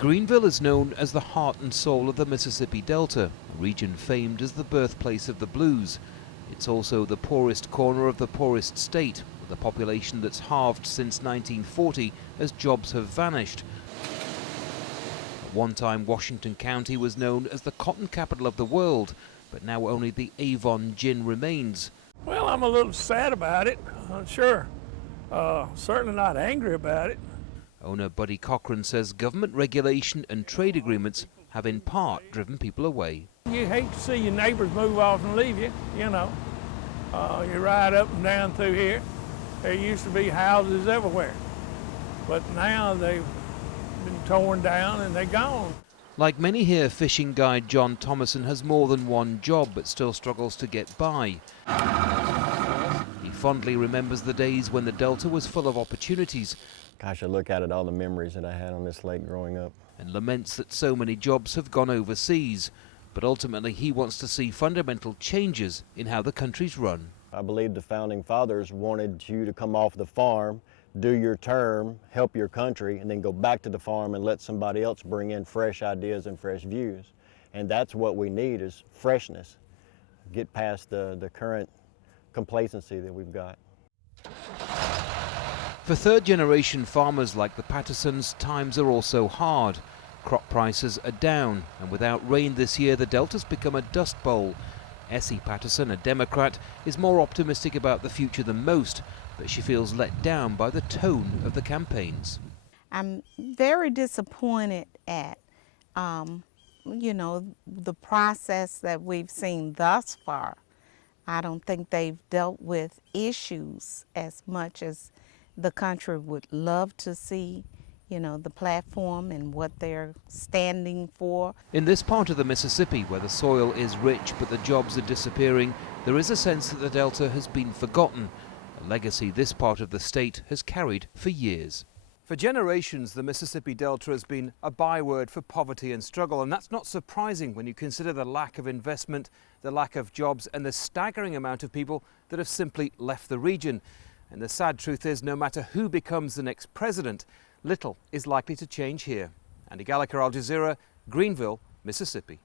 Greenville is known as the heart and soul of the Mississippi Delta, a region famed as the birthplace of the blues. It's also the poorest corner of the poorest state, with a population that's halved since 1940 as jobs have vanished. At one time, Washington County was known as the cotton capital of the world, but now only the Avon gin remains. Well, I'm a little sad about it, sure. Certainly not angry about it. Owner Buddy Cochran says government regulation and trade agreements have in part driven people away. You hate to see your neighbors move off and leave you, you know. You ride up and down through here. There used to be houses everywhere, but now they've been torn down and they're gone. Like many here, fishing guide John Thomason has more than one job but still struggles to get by. He fondly remembers the days when the Delta was full of opportunities. Gosh, I look at it, all the memories that I had on this lake growing up. And laments that so many jobs have gone overseas. But ultimately he wants to see fundamental changes in how the country's run. I believe the founding fathers wanted you to come off the farm, do your term, help your country, and then go back to the farm and let somebody else bring in fresh ideas and fresh views. And that's what we need, is freshness. Get past the current complacency that we've got. For third-generation farmers like the Pattersons, times are also hard. Crop prices are down, and without rain this year, the Delta's become a dust bowl. Essie Patterson, a Democrat, is more optimistic about the future than most, but she feels let down by the tone of the campaigns. I'm very disappointed at, the process that we've seen thus far. I don't think they've dealt with issues as much as the country would love to see, the platform and what they're standing for. In this part of the Mississippi, where the soil is rich but the jobs are disappearing, there is a sense that the Delta has been forgotten, a legacy this part of the state has carried for years. For generations, the Mississippi Delta has been a byword for poverty and struggle, and that's not surprising when you consider the lack of investment, the lack of jobs, and the staggering amount of people that have simply left the region. And the sad truth is, no matter who becomes the next president, little is likely to change here. Andy Gallagher, Al Jazeera, Greenville, Mississippi.